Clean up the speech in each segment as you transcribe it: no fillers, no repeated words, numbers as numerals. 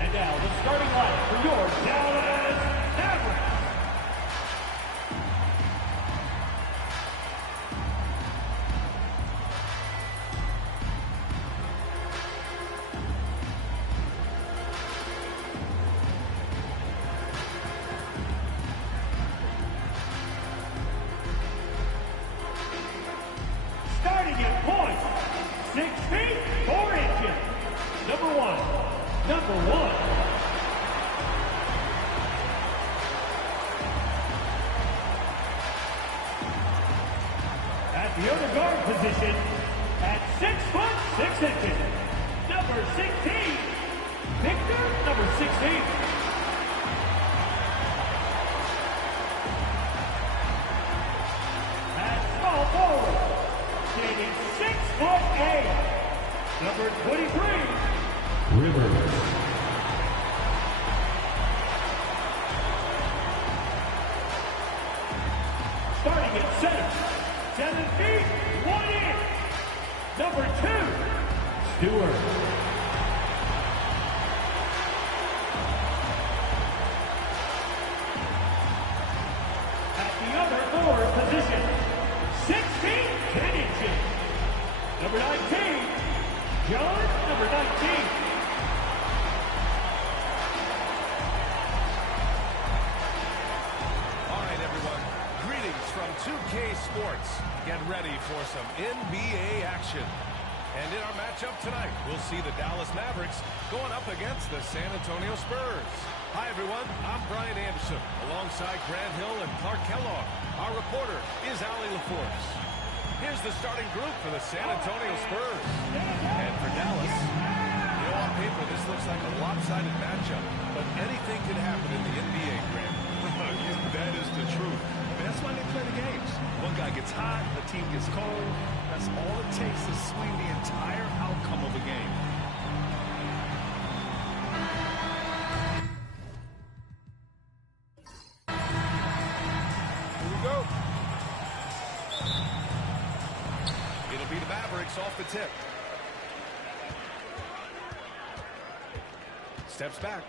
And now the starting line for your Dallas Mavericks. Starting at point, 6 feet, 4 inches. Number one. At the other guard position, at 6 foot 6 inches, number 16, Victor, number 16. At small forward, standing 6 foot 8, number 23, Rivers. Starting at center, 7 feet, 1 inch, number 2, Stewart. At the other forward position, 6 feet, 10 inches, number 19, John, number 19. From 2K Sports, get ready for some NBA action. And in our matchup tonight, we'll see the Dallas Mavericks going up against the San Antonio Spurs. Hi, everyone. I'm Brian Anderson, alongside Grant Hill and Clark Kellogg. Our reporter is Allie LaForce. Here's the starting group for the San Antonio Spurs. And for Dallas, you know, on paper, this looks like a lopsided matchup, but anything can happen in the NBA, Grant. That is the truth. That's why they play the games. One guy gets hot, the team gets cold. That's all it takes to swing the entire outcome of a game. Here we go. It'll be the Mavericks off the tip. Steps back.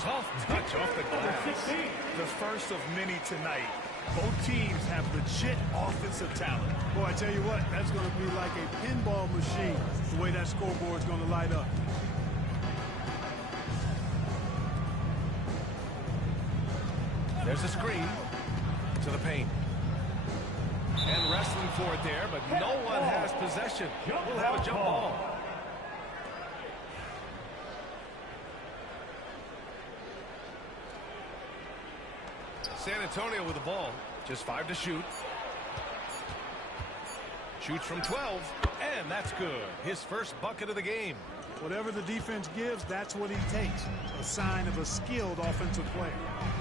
Soft touch off the glass. The first of many tonight. Both teams have legit offensive talent. Boy, I tell you what, that's going to be like a pinball machine, the way that scoreboard's going to light up. There's a screen to the paint. And wrestling for it there, but no one has possession. We'll have a jump ball. San Antonio with the ball. Just 5 to shoot. Shoots from 12, and that's good. His first bucket of the game. Whatever the defense gives, that's what he takes. A sign of a skilled offensive player.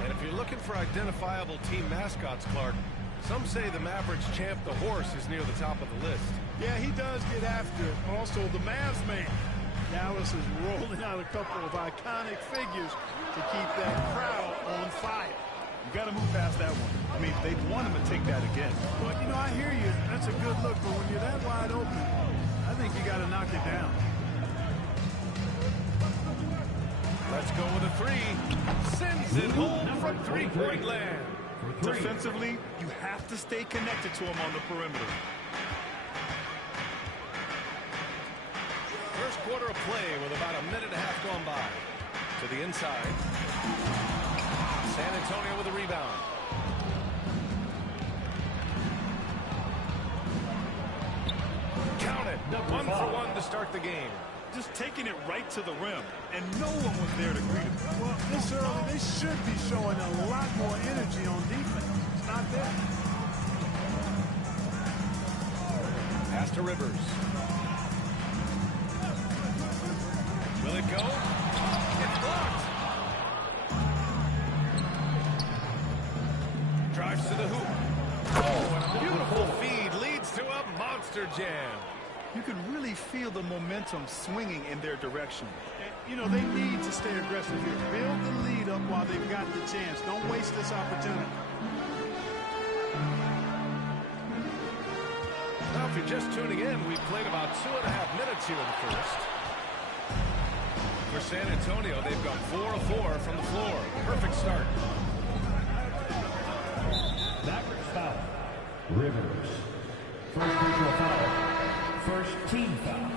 And if you're looking for identifiable team mascots, Clark, Some say the Mavericks champ, the horse, is near the top of the list. Yeah, he does get after it. Also, the Mavs man. Dallas is rolling out a couple of iconic figures to keep that crowd on fire. You got to move past that one. I mean, they want him to take that again. But, you know, I hear you. That's a good look. But when you're that wide open, I think you got to knock it down. Let's go with a three. Sends it home from three-point land. Defensively, you have to stay connected to him on the perimeter. First quarter of play with about a minute and a half gone by. To the inside. San Antonio with a rebound. Count it. 1 for 1 to start the game. Just taking it right to the rim, and no one was there to greet him. Well, this early, they should be showing a lot more energy on defense. It's not there. Pass to Rivers. Will it go? It's blocked. Drives to the hoop. Oh, and a beautiful feed leads to a monster jam. You can really feel the momentum swinging in their direction. You know, they need to stay aggressive here. Build the lead up while they've got the chance. Don't waste this opportunity. Now, if you're just tuning in, we've played about 2.5 minutes here in the first. For San Antonio, they've got 4 of 4 from the floor. Perfect start. Mavericks foul. Rivers. First personal foul. First team foul.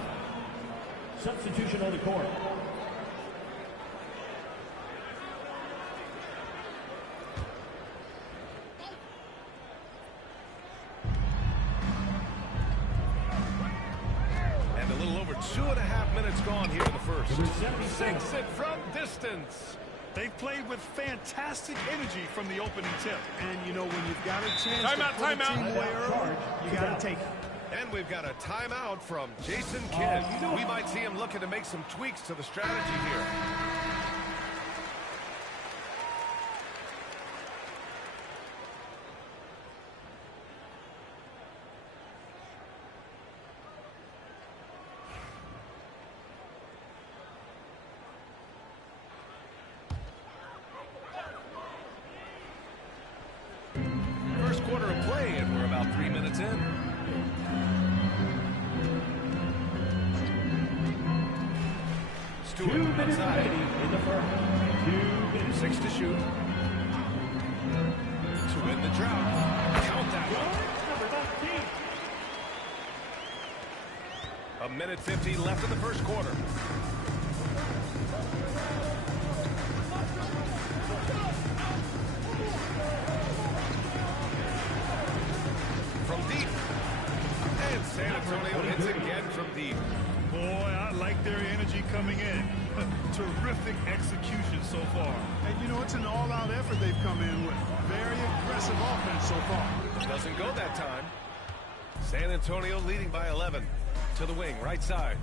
Substitution on the court. And a little over 2.5 minutes gone here in the first. Sinks it from distance. They've played with fantastic energy from the opening tip. And, you know, when you've got a chance Timeout, to put a timeout. team away early, you got to take it. And we've got a timeout from Jason Kidd. We might see him looking to make some tweaks to the strategy here. First quarter of play, and we're about 3 minutes in. Stewart outside. In the first. 6 to shoot. To win the drought. Count that one. Number 19. A minute 50 left in the first quarter. From deep. And San Antonio hits again from deep. Boy, I like their energy coming in. Terrific execution so far. And, you know, it's an all-out effort they've come in with. Very aggressive offense so far. Doesn't go that time. San Antonio leading by 11. To the wing, right side.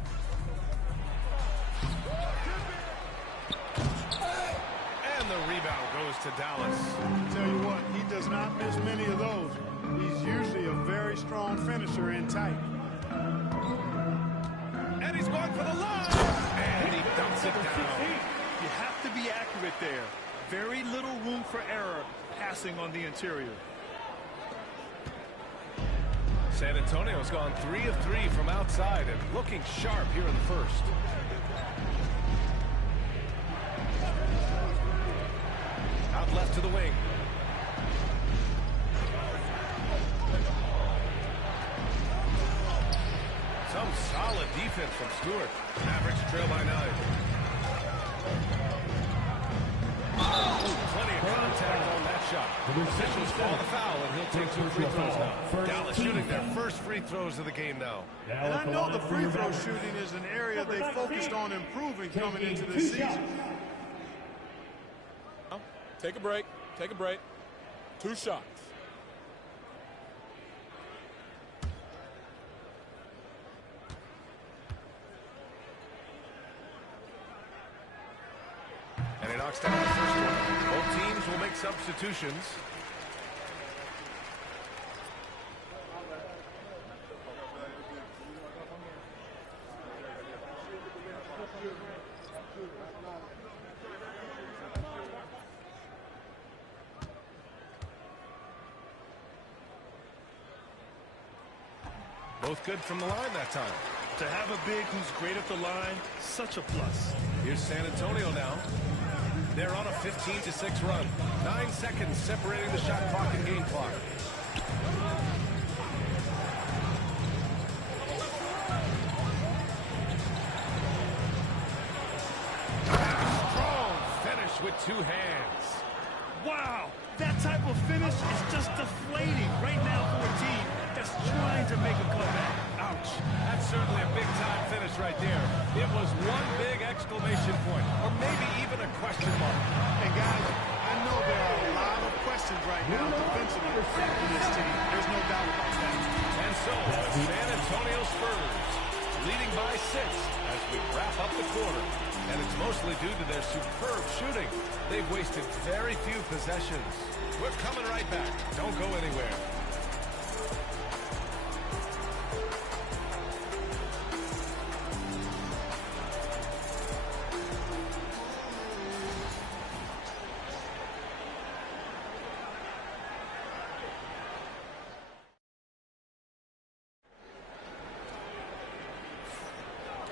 And the rebound goes to Dallas. Tell you what, he does not miss many of those. He's usually a very strong finisher in tight. And he's going for the line. And he dumps it down. You have to be accurate there. Very little room for error passing on the interior. San Antonio's gone 3 of 3 from outside and looking sharp here in the first. Out left to the wing. Some solid defense from Stewart. Mavericks trail by 9. Plenty of contact on that shot. Officials call the foul, and he'll take 2 free throws now. Dallas shooting their first free throws of the game now. And I know the free throw shooting is an area they focused on improving coming into this season. Take a break. Take a break. 2 shots. And he knocks down the first one. Both teams will make substitutions. Both good from the line that time. To have a big who's great at the line, such a plus. Here's San Antonio now. They're on a 15-6 run. 9 seconds separating the shot clock and game clock. Strong finish with 2 hands. Wow, that type of finish is just deflating right now for a team that's trying to make a comeback. Ouch. That's certainly a big-time finish right there. It was one big exclamation point, or maybe even a question mark. And guys, I know there are a lot of questions right now defensively for this team. There's no doubt about that. And so, the San Antonio Spurs leading by 6 as we wrap up the quarter. And it's mostly due to their superb shooting. They've wasted very few possessions. We're coming right back. Don't go anywhere.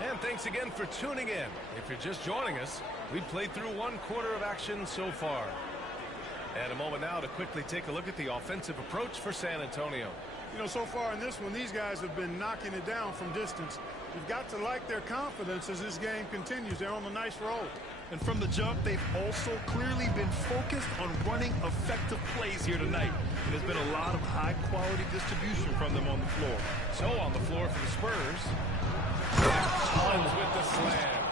And thanks again for tuning in. If you're just joining us, we've played through 1 quarter of action so far. And a moment now to quickly take a look at the offensive approach for San Antonio. You know, so far in this one, these guys have been knocking it down from distance. You've got to like their confidence as this game continues. They're on a nice roll. And from the jump, they've also clearly been focused on running effective plays here tonight. And there's been a lot of high-quality distribution from them on the floor. So on the floor for the Spurs. Collins with the slam.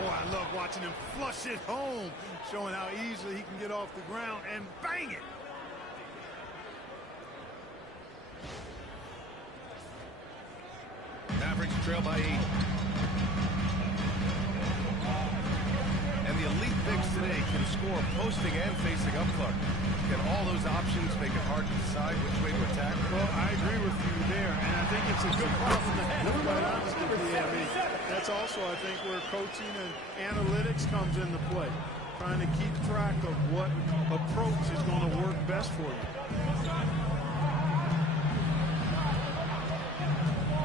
Oh, I love watching him flush it home, showing how easily he can get off the ground and bang it. Mavericks trail by 8. And the elite bigs today can score posting and facing up front. Can all those options make it hard to decide which way to attack? Well, I agree with you there, and I think it's a good problem to have, quite honestly. I mean, that's also, I think, where coaching and analytics comes into play. Trying to keep track of what approach is going to work best for you.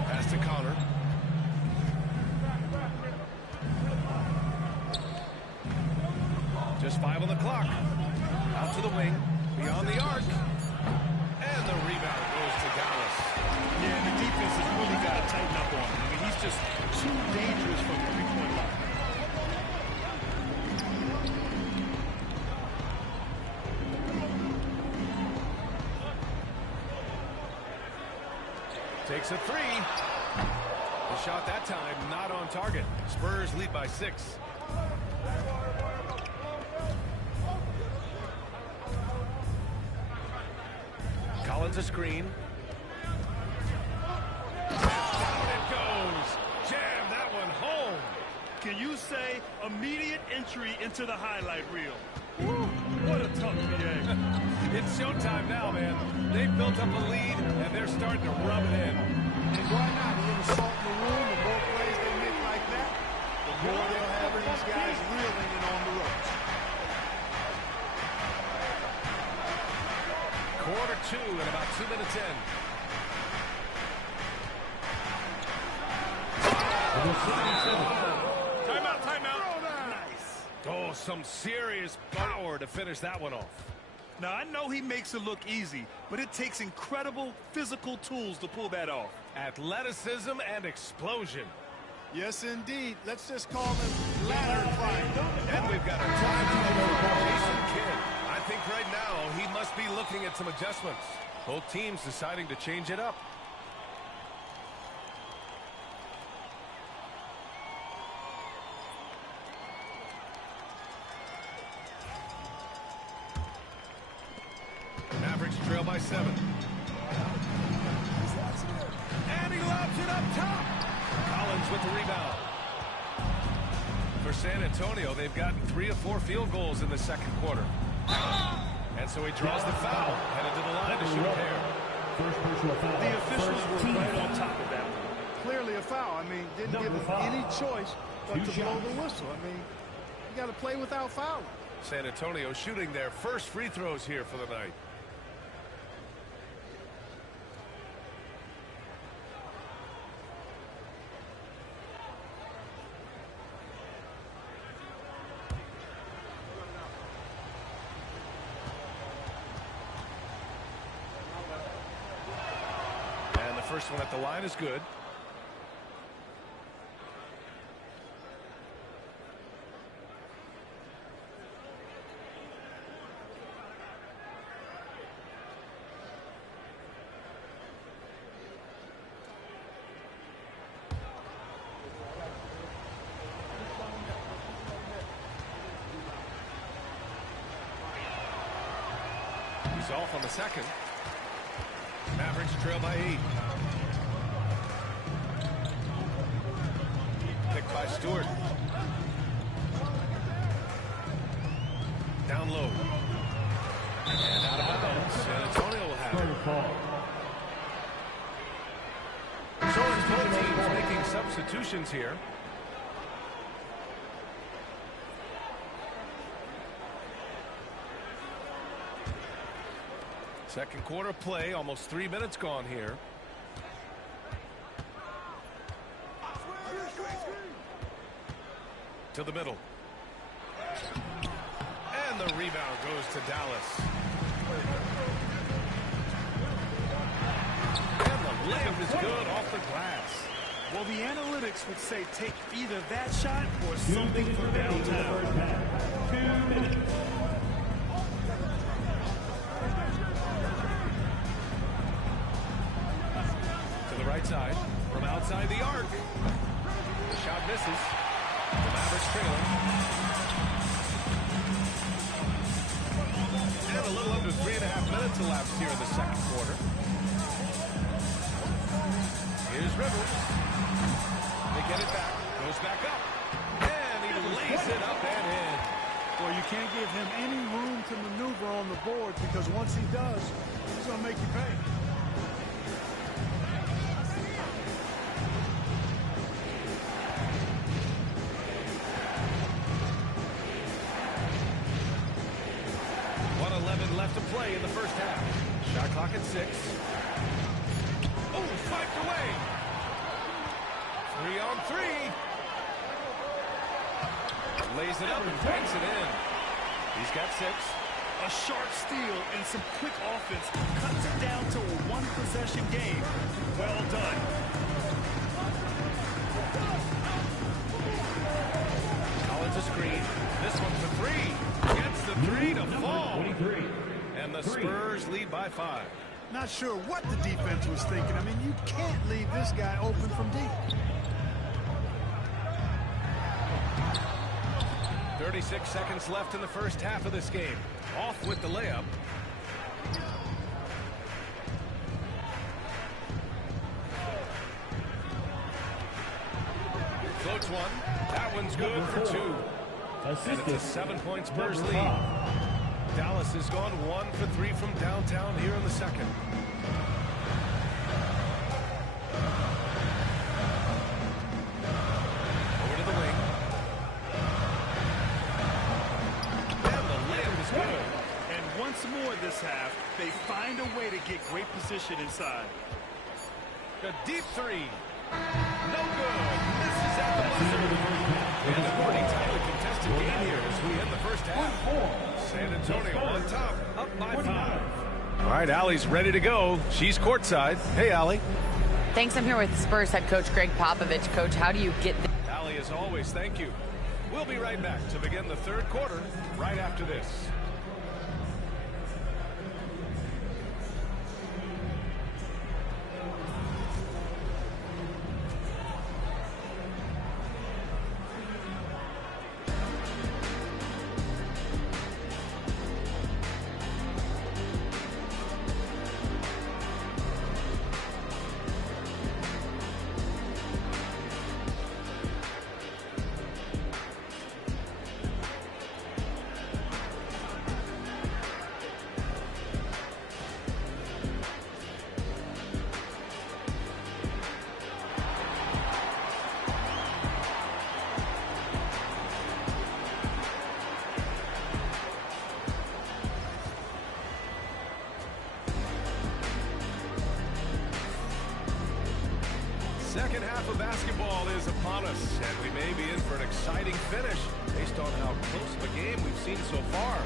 Pass to Connor. Just 5 on the clock. Out to the wing. Beyond the arc. And the rebound goes to Dallas. Yeah, the defense has really got to tighten up on him. I mean, he's just too dangerous from the three-point line. Takes a 3. The shot that time not on target. Spurs lead by 6. Collins a screen. Down it goes. Jam that one home. Can you say immediate entry into the highlight reel? Woo, what a tough PA. It's showtime now, man. They've built up a lead, and they're starting to rub it in. And why not? A little salt in the room, the more plays they make like that, the more they'll have these guys reeling and on the ropes. Quarter 2 and about 2 minutes in. Timeout, timeout. Nice. Oh, some serious power to finish that one off. Now, I know he makes it look easy, but it takes incredible physical tools to pull that off. Athleticism and explosion. Yes, indeed. Let's just call him ladder climber. And we've got a timeout for Jason Kidd. I think right now he must be looking at some adjustments. Both teams deciding to change it up. Mavericks trail by 7. And he lobs it up top. Collins with the rebound. For San Antonio, they've gotten 3 of 4 field goals in the second quarter. And so he draws the foul, headed to the line to shoot a pair. First personal foul. The officials were right on top of that one. Clearly a foul. I mean, didn't give him any choice but to blow the whistle. I mean, you got to play without fouling. San Antonio shooting their first free throws here for the night. first one at the line is good. He's off on the second. Mavericks trail by 8. Picked by Stewart. Down low. And out of bounds. San Antonio will have it. So it's both teams making substitutions here. Second quarter play, almost 3 minutes gone here. To the middle. And the rebound goes to Dallas. And the layup is good off the glass. Well, the analytics would say take either that shot or something from downtown. 2 minutes. Right side from outside the arc. The shot misses. The Mavericks trailing. And a little under 3.5 minutes elapsed here in the second quarter. Here's Rivers. They get it back. Goes back up. And he lays it up and in. Well, you can't give him any room to maneuver on the board because once he does, he's going to make you pay. Left to play in the first half. Shot clock at 6. Oh, swiped away. 3-on-3. Lays it up and banks it in. He's got 6. A sharp steal and some quick offense cuts it down to a one-possession game. Well done. Collins a screen. This one for 3. Gets the 3 to fall. 23. And the Spurs lead by 5. Not sure what the defense was thinking. I mean, you can't leave this guy open from deep. 36 seconds left in the first half of this game. Off with the layup. Floats one. That one's good for 2. And it's a 7-point Spurs lead. Dallas has gone 1 for 3 from downtown here in the second. Over to the wing. And the layup is good. And once more this half, they find a way to get great position inside. A deep 3. No good. This is at the buzzer. And a pretty tightly contested game here as we end the first half. San Antonio on top, up by 5. All right, Allie's ready to go. She's courtside. Hey, Allie. Thanks. I'm here with Spurs head coach Greg Popovich. Coach, how do you get this? Allie, as always, thank you. We'll be right back to begin the third quarter right after this. Second half of basketball is upon us, and we may be in for an exciting finish based on how close of a game we've seen so far.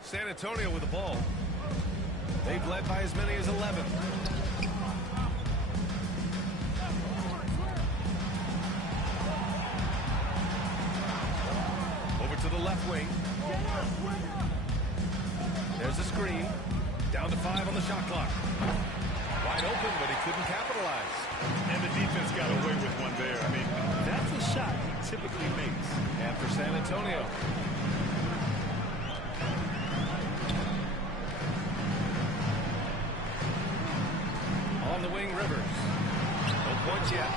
San Antonio with the ball. led by as many as 11. Over to the left wing. There's a screen. Down to 5 on the shot clock. Wide open, but he couldn't capitalize. And the defense got away with one there. I mean, that's a shot he typically makes. And for San Antonio. On the wing, Rivers. No points yet.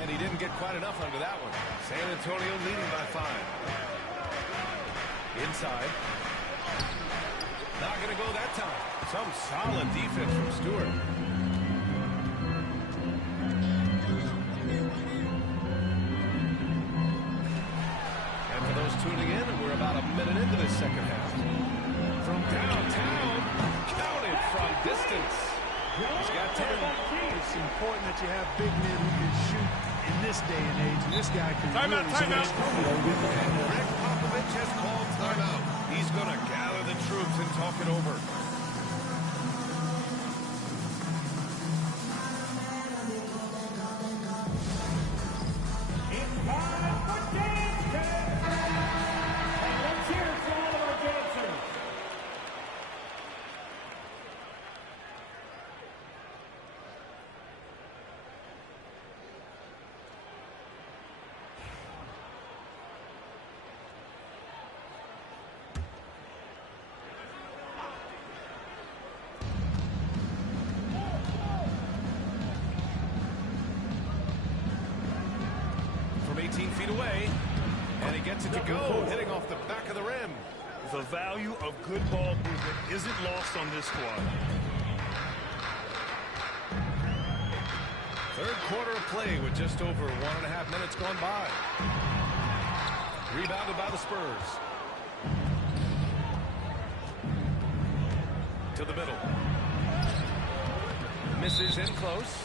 And he didn't get quite enough under that one. San Antonio leading by 5. Inside. Not going to go that time. Some solid defense from Stewart. And for those tuning in, we're about a minute into this second half. From downtown, counted from distance. He's got 10. It's important that you have big men who can shoot in this day and age, and this guy can Timeout, really timeout. And Greg Popovich has called timeout. He's going to gather the troops and talk it over. It's time for dance camp. And let's hear it for all of our dancers. From 18 feet away, and he gets it to go, hitting off the back of the rim. The value of good ball movement isn't lost on this squad. Third quarter of play with just over 1.5 minutes gone by. Rebounded by the Spurs. To the middle. Misses in close.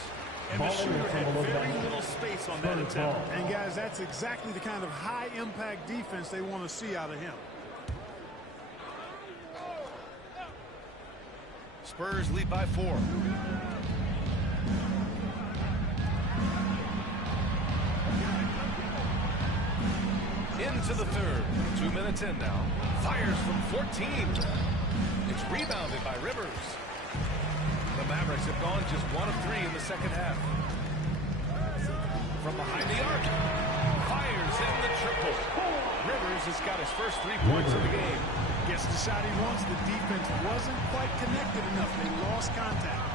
And the shooter had very little space on that attempt. And guys, that's exactly the kind of high-impact defense they want to see out of him. Spurs lead by 4. Into the third. 2 minutes in now. Fires from 14. It's rebounded by Rivers. The Mavericks have gone just 1 of 3 in the second half. From behind the arc. Fires in the triple. Rivers has got his first 3 points of the game. Gets the shot he wants. The defense wasn't quite connected enough. They lost contact.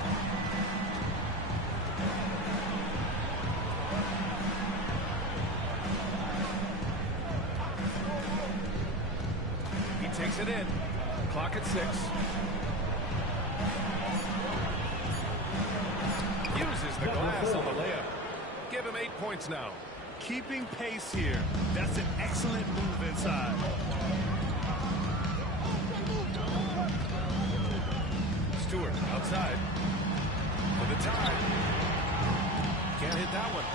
He takes it in. Clock at 6. Uses the glass on the layup. Give him 8 points now. Keeping pace here. That's an excellent move inside. Stewart outside. For the tie. Can't hit that one.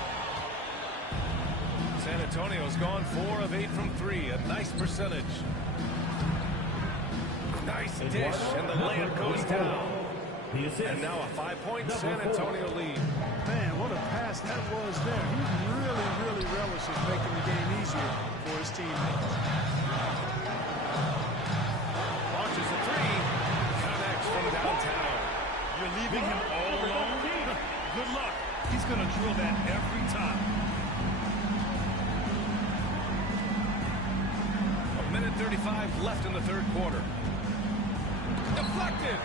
San Antonio's gone 4 of 8 from 3. A nice percentage. Nice dish, and the layup goes down. And now a 5-point San Antonio lead. Man, what a pass that was there. He really relishes making the game easier for his teammates. Launches a 3. Connects from downtown. You're leaving him all alone? Good luck. He's going to drill that every time. A minute 35 left in the third quarter. Deflected.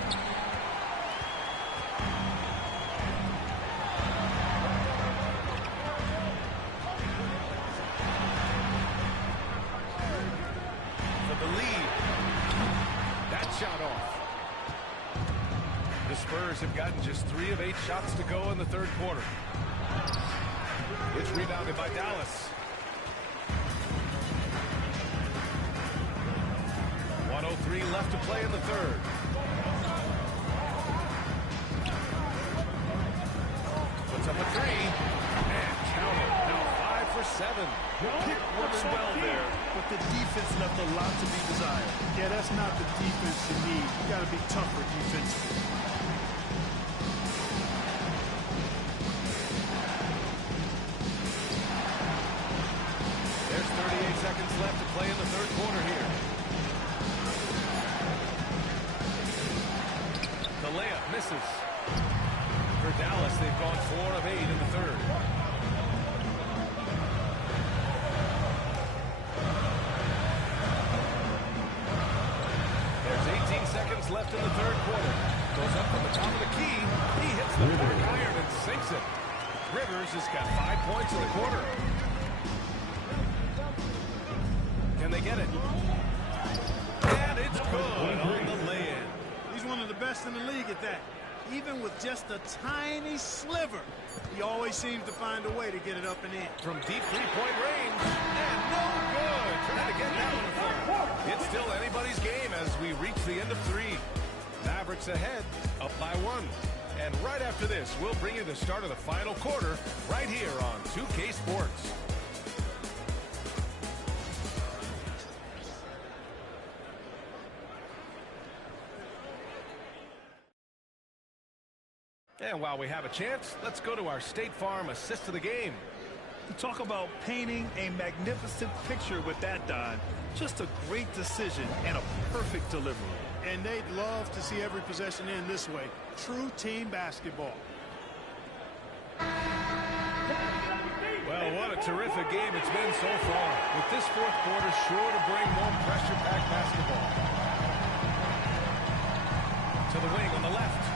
For the lead. That shot off. The Spurs have gotten just 3 of 8 shots to go in the third quarter. It's rebounded by Dallas. 1:03 left to play in the third. Puts up a 3. And count it. Now 5 for 7. Pick works well there, but the defense left a lot to be desired. Yeah, that's not the defense you need. You got to be tougher defensively. Misses. For Dallas, they've gone 4 of 8 in the third. There's 18 seconds left in the third quarter. Goes up from the top of the key. He hits the back iron and sinks it. Rivers has got 5 points in the quarter. Can they get it? And it's good on the lay-in. He's one of the best in the league at that. Even with just a tiny sliver, he always seems to find a way to get it up and in. From deep three-point range, and no good. Trying to get that one through. It's still anybody's game as we reach the end of 3. Mavericks ahead, up by 1. And right after this, we'll bring you the start of the final quarter right here on 2K Sports. And while we have a chance, let's go to our State Farm assist of the game. Talk about painting a magnificent picture with that, Don. Just a great decision and a perfect delivery. And they'd love to see every possession end this way. True team basketball. Well, what a terrific game it's been so far. With this fourth quarter sure to bring more pressure-packed basketball. To the wing on the left.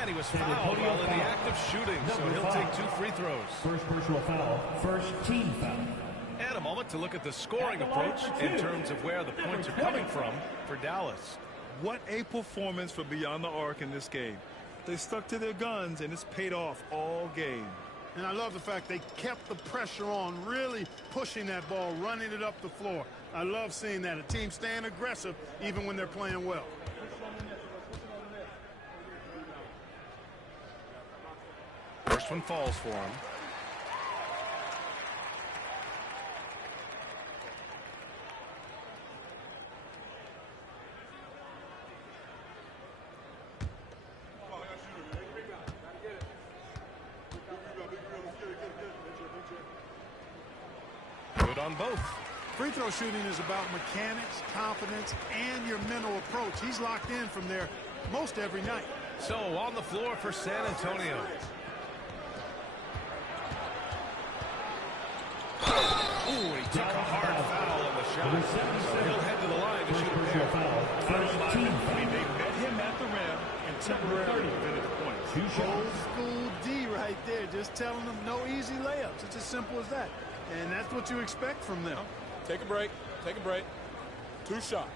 And he was fouled while in the act of shooting, so he'll take 2 free throws. First personal foul, first team foul. And a moment to look at the scoring approach in terms of where the points are coming from for Dallas. What a performance for Beyond the Arc in this game. They stuck to their guns, and it's paid off all game. And I love the fact they kept the pressure on, really pushing that ball, running it up the floor. I love seeing that. A team staying aggressive even when they're playing well. First one falls for him. Good on both. Free throw shooting is about mechanics, confidence, and your mental approach. He's locked in from there most every night. So on the floor for San Antonio. Ooh, he took a hard foul on the shot. So he'll head to the line to shoot a pair. First team. They met him at the rim and temporarily prevented the points. Old school D right there, just telling them no easy layups. It's as simple as that. And that's what you expect from them. Take a break. Take a break. 2 shots.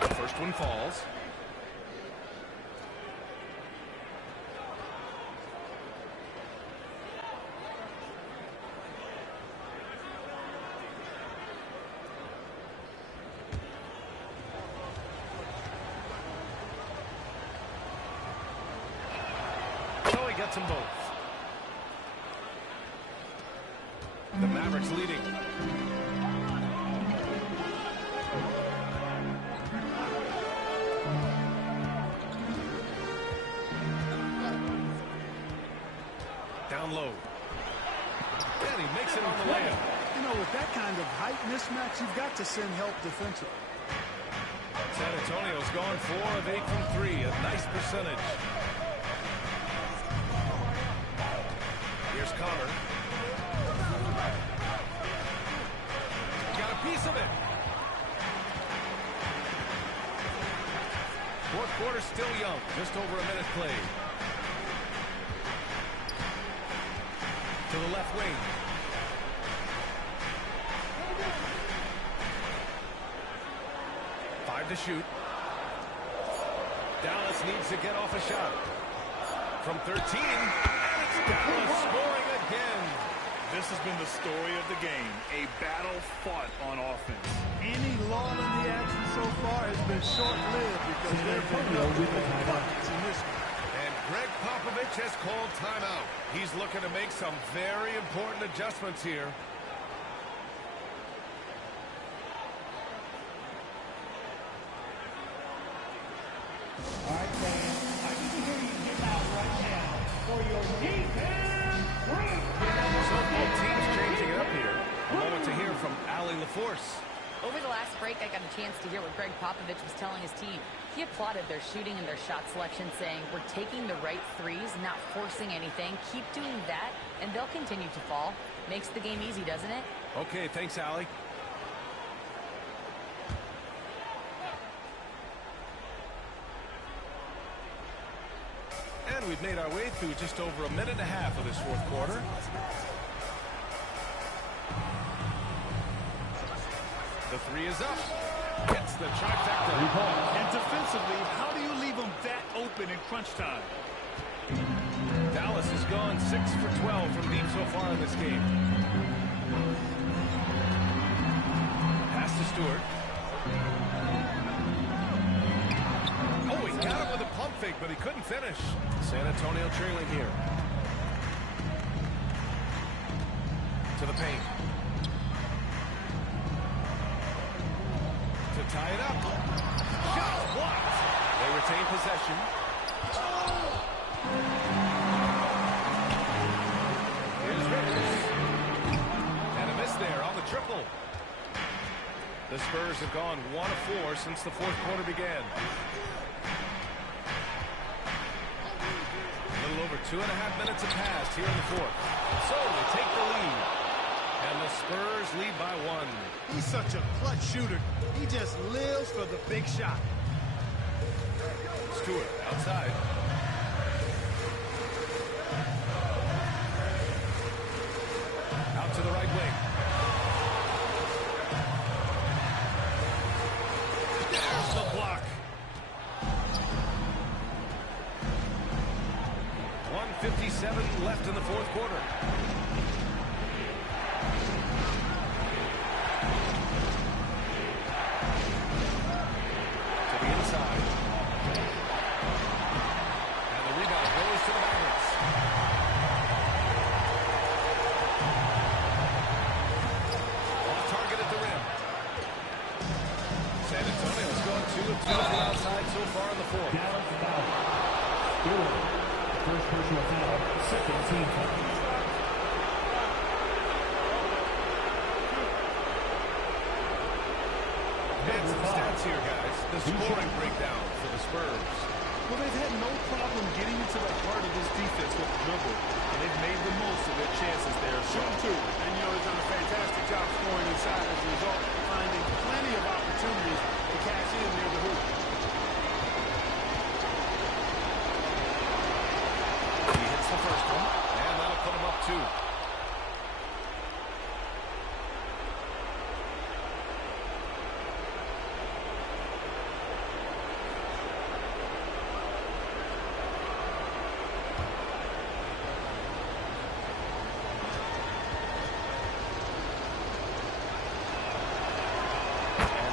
First one falls. So he gets them both. The Mavericks leading. Down low. And he makes it on the layup. You know, with that kind of height mismatch, you've got to send help defensively. San Antonio's gone 4 of 8 from 3, a nice percentage. Here's Connor. Got a piece of it. Fourth quarter still young, just over a minute played. To the left wing. To shoot. Dallas needs to get off a shot. From 13, and it's Dallas scoring again. This has been the story of the game, a battle fought on offense. Any lull in the action so far has been short-lived because they're putting up with the buckets in this one. And Greg Popovich has called timeout. He's looking to make some very important adjustments here. All right, fans, I need to hear you get out right now force. Over the last break, I got a chance to hear what Greg Popovich was telling his team. He applauded their shooting and their shot selection, saying, we're taking the right threes, not forcing anything. Keep doing that, and they'll continue to fall. Makes the game easy, doesn't it? Okay, thanks, Allie. And we've made our way through just over a minute and a half of this fourth quarter. The three is up. Gets the trifecta. And defensively, how do you leave them that open in crunch time? Dallas has gone 6 for 12 from deep so far in this game. Pass to Stewart. Oh, he got him with a pump fake, but he couldn't finish. San Antonio trailing here. To the paint. To tie it up. Shot blocked. They retain possession. Here's Rivers. And a miss there on the triple. The Spurs have gone 1 of 4 since the fourth quarter began. A little over 2.5 minutes have passed here in the fourth. So they take the lead. And the Spurs lead by 1. He's such a clutch shooter. He just lives for the big shot. Stewart outside. Out to the right wing. There's the block. 1:57 left in the fourth quarter. To the inside. And the rebound goes to the Mavericks. Off target at the rim. San Antonio's gone 2 of 2 from outside so far in the fourth. Dallas foul. Stewart, first personal foul, second team foul. And some stats here, guys. The scoring breakdown for the Spurs. Well, they've had no problem getting into the heart of this defense with the dribble, and they've made the most of their chances there. Shooting too. And, you know, he's done a fantastic job scoring inside as a result, finding plenty of opportunities to cash in near the hoop. He hits the first one, and that'll put him up 2.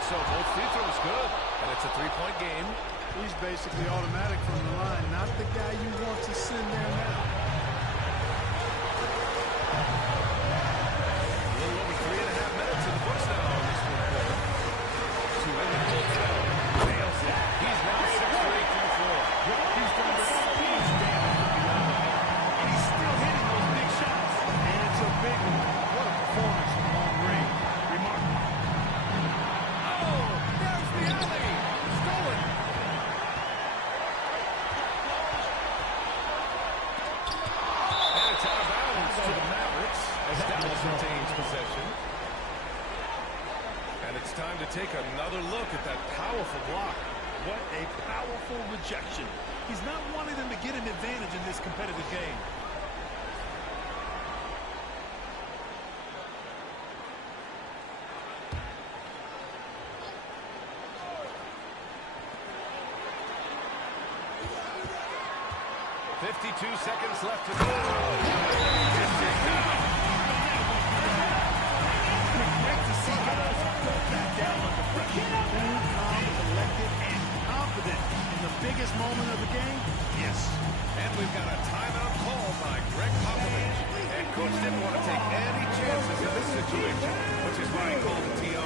So both free throws good, and it's a 3-point game. He's basically automatic from the line, not the guy you want to send there now. A little over 3.5 minutes in the books now in this fourth quarter. To win the full foul. Nails it. He's now 6 for 8 from the floor. He's done huge damage from beyond the arc, and he's still hitting those big shots. And it's a big one. What a performance from long range. Remarkable. There's the alley. Stolen. And it's out of bounds to the Mavericks as Dallas retains possession. And it's time to take another look at that powerful block. What a powerful rejection. He's not wanting them to get an advantage in this competitive game. Seconds left to go. Great to see guys put that down under pressure. Cool, calm, collected, and confident in the biggest moment of the game. Yes. And we've got a timeout call by Greg Popovich. And coach didn't want to take any chances in this situation, which is why he called the TO.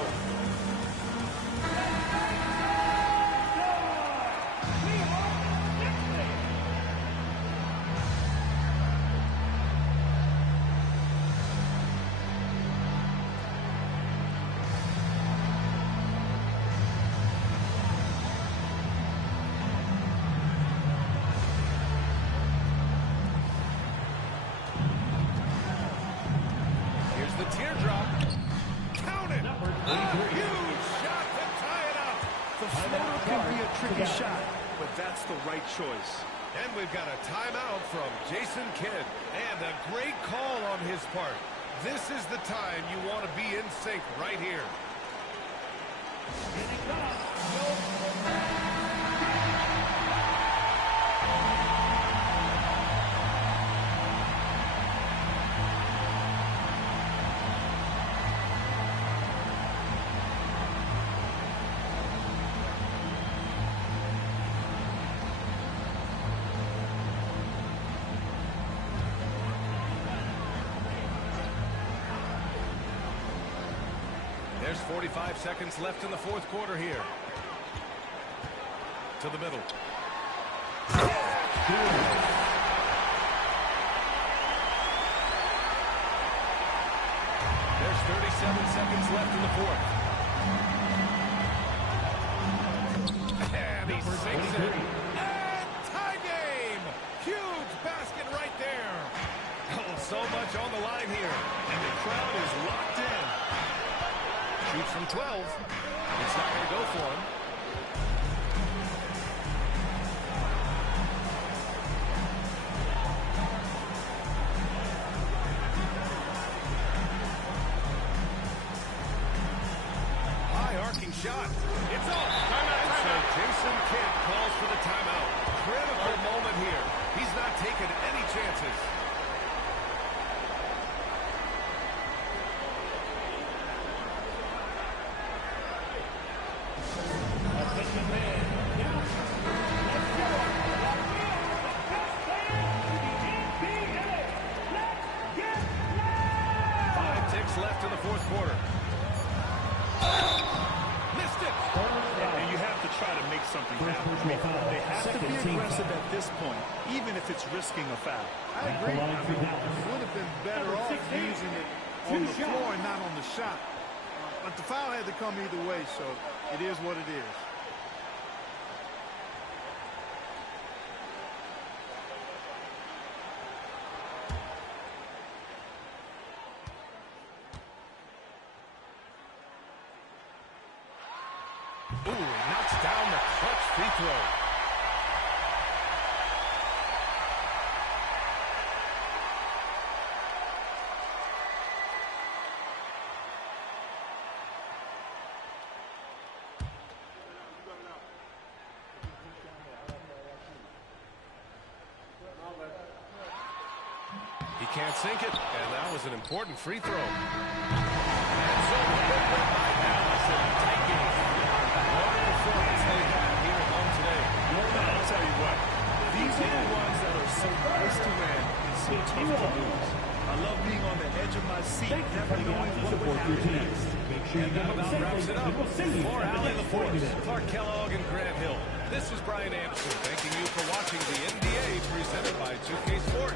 tricky shot, but that's the right choice. And we've got a timeout from Jason Kidd. And a great call on his part. This is the time you want to be in sync right here. There's 45 seconds left in the fourth quarter here. To the middle. There's 37 seconds left in the fourth. And he sinks it. And tie game! Huge basket right there. Oh, so much on the line here. And the crowd is locked in. Shoots from 12. It's not going to go for him. High arcing shot. It's off. And so Jason Kidd calls for the timeout. Critical moment here. He's not taking any chances. Left in the fourth quarter. Missed it. And you have to try to make something happen. They have to be aggressive at this point, even if it's risking a foul. I agree. It would have been better off using it on the floor and not on the shot. But the foul had to come either way, so it is what it is. Ooh, knocks down the clutch free throw. He can't sink it, and that was an important free throw. And so quick win by Dallas in a tight game. What a performance they had here at home today. I'll tell you what, these are the ones that are so nice to win and so tough to lose. I love being on the edge of my seat, never knowing what would happen next. And that about wraps it up. For Allie LaForce, Clark Kellogg, and Grant Hill, this is Brian Anderson thanking you for watching the NBA presented by 2K Sports.